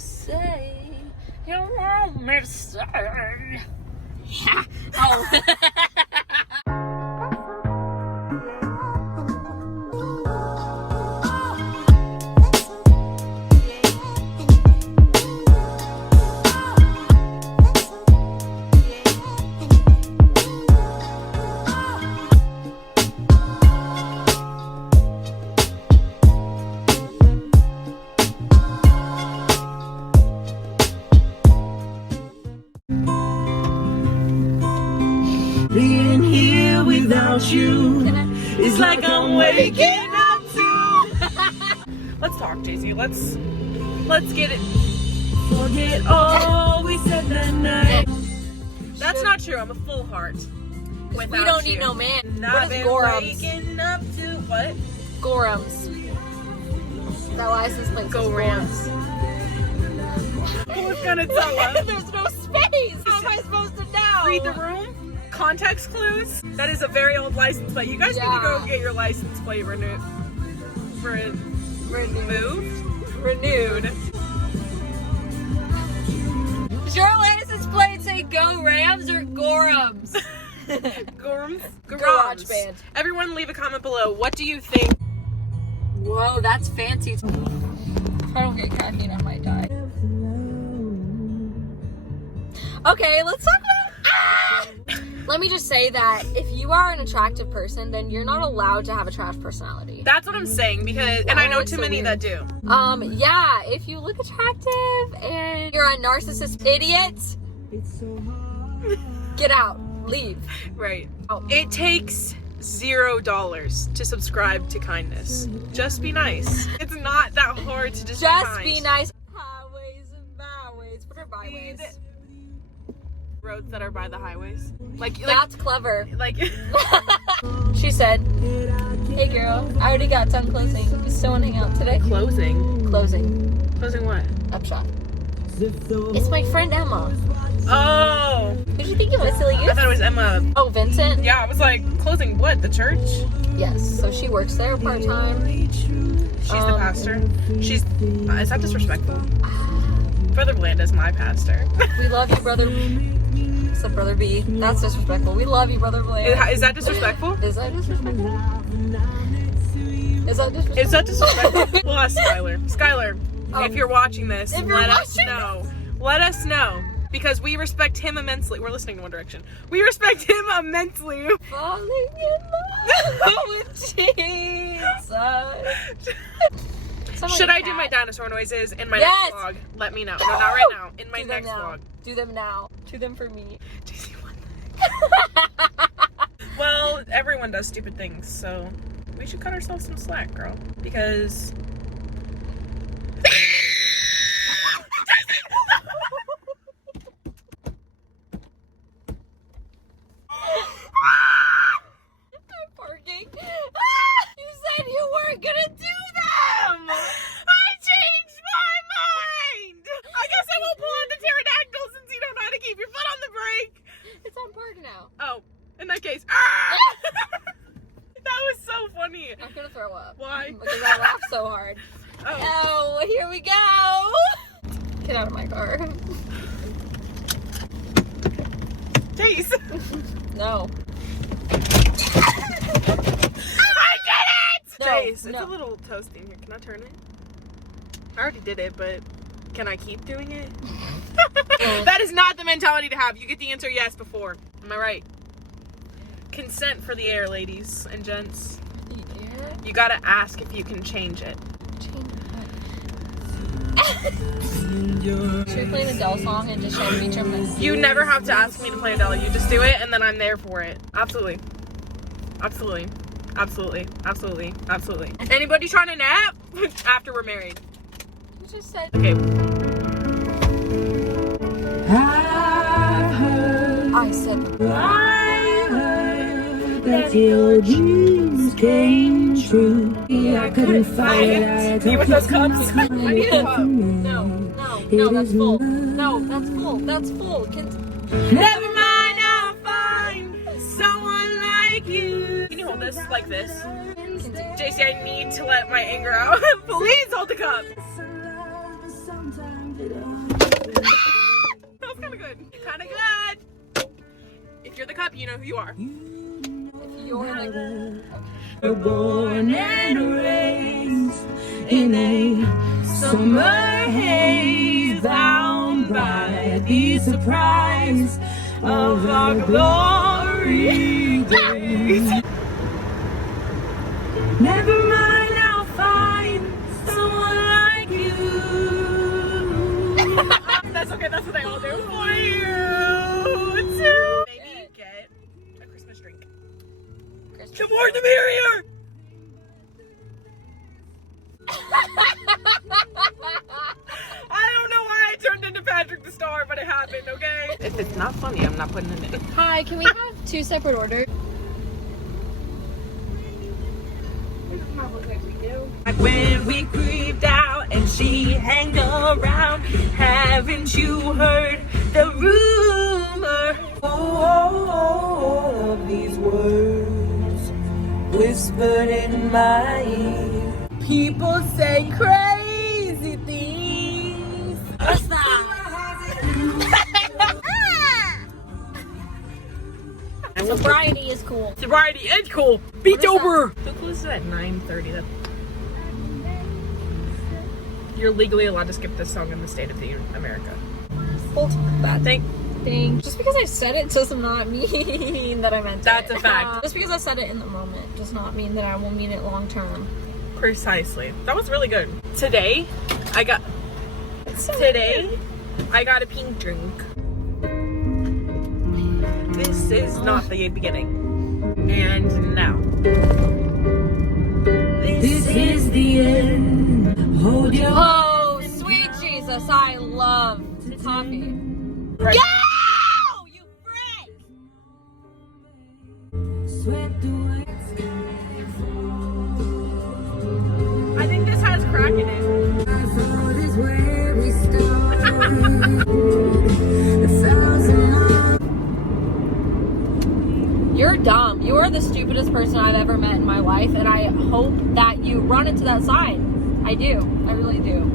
say you want me to stay. Oh. Being here without you is like I'm waking up to. Let's talk, JC. Let's get it. Forget all we said that night. That's not true. I'm a full heart. We don't need no man. Not What is Gorums? waking up to what? Gorums. That license plate. Go Rams. Who's gonna tell us? There's no space. How am I supposed to know? Read the room. Context clues. That is a very old license plate. You guys need to go get your license plate renewed. Renewed. Does your license plate say Go Rams or Gorums? Gorums. Garage band. Everyone leave a comment below. What do you think? Whoa, that's fancy. If I don't get caffeine, I might die. Okay, let's talk about... Let me just say that if you are an attractive person, then you're not allowed to have a trash personality. That's what I'm saying, because, and I know too many that do. Yeah, if you look attractive and you're a narcissist idiot, get out, leave. Right. Oh. It takes $0 to subscribe to kindness. Just be nice. It's not that hard to just be be nice. Highways and byways. What are byways? Roads that are by the highways. Like That's clever. Like She said, "Hey girl, I already got tongue closing. You still want to hang out today?" Closing. Closing What? Upshot. It's my friend Emma. Oh. Who did you think it was, silly I goose? thought it was Emma. Oh, Vincent? Yeah, I was like, closing what? The church? Yes. So she works there part-time. She's the pastor. She's. Is that disrespectful? Brother Blanda's my pastor. We love you, brother. Except brother B. That's disrespectful. We love you, brother Blanda. Is that disrespectful? Is that disrespectful? Is that disrespectful? Is that disrespectful? We'll ask Skylar. Skylar, if you're watching this, let us know. Let us know. Because we respect him immensely. We're listening to One Direction. We respect him immensely. Falling in love with Jesus. Should I do my dinosaur noises in my next vlog? Let me know. No, not right now. In my next vlog. Do them now. Do them for me. JC, well, everyone does stupid things, so we should cut ourselves some slack, girl. Because... I'm parking. You said you weren't gonna do them! I changed my mind! I guess I won't pull on the pterodactyl since you don't know how to keep your foot on the brake. It's on park now. Oh, in that case. That was so funny. I'm gonna throw up. Why? Because I laughed so hard. Oh, here we go. Get out of my car. Chase. No. I did it! No, Chase, no. it's a little toasty in here. Can I turn it? I already did it, but can I keep doing it? That is not the mentality to have. You get the answer yes before. Am I right? Consent for the air, ladies and gents. Yeah. You gotta ask if you can change it. Should we play the Adele song and just show me your message? You never have to ask me to play Adele. You just do it, and then I'm there for it. Absolutely. Absolutely. Absolutely. Absolutely. Absolutely. Anybody trying to nap? After we're married. You just said... Okay. I said... I heard that your dreams came true. I couldn't fight it. You want those cups? I need a cup. No, that's full. No, that's full. That's full. Never mind, I'll find someone like you. Can you hold this like this? JC, I need to let my anger out. Please hold the cup. That was kind of good. Kind of good. If you're the cup, you know who you are. If you're like, We're born and raised in a summer haze, bound by the surprise of our glory days. Never mind, I'll find someone like you. That's okay, that's what they all do for you too. Maybe get a Christmas drink. The more the merrier. I don't know why I turned into Patrick the Star, but it happened, okay? If it's not funny, I'm not putting it in. hi, can we have 2 separate orders? Like when we creeped out and she hanged around, haven't you heard the rumor? Oh, of these words whispered in my ear. People say crazy things. What's that? Sobriety is cool. Sobriety is cool. Beach over. So close at 9:30. You're legally allowed to skip this song in the state of America. Hold that Thank. thing. Just because I said it does not mean that I meant That's it. a fact. Just because I said it in the moment does not mean that I will mean it long term. Precisely. That was really good. Today, I got a pink drink. This is not the beginning. And now. This is the end. Hold your Oh, sweet Jesus, I love coffee. Right. Go! You frick! Swept away. I think this has crack in it. You're dumb. You are the stupidest person I've ever met in my life, and I hope that you run into that sign. I do. I really do.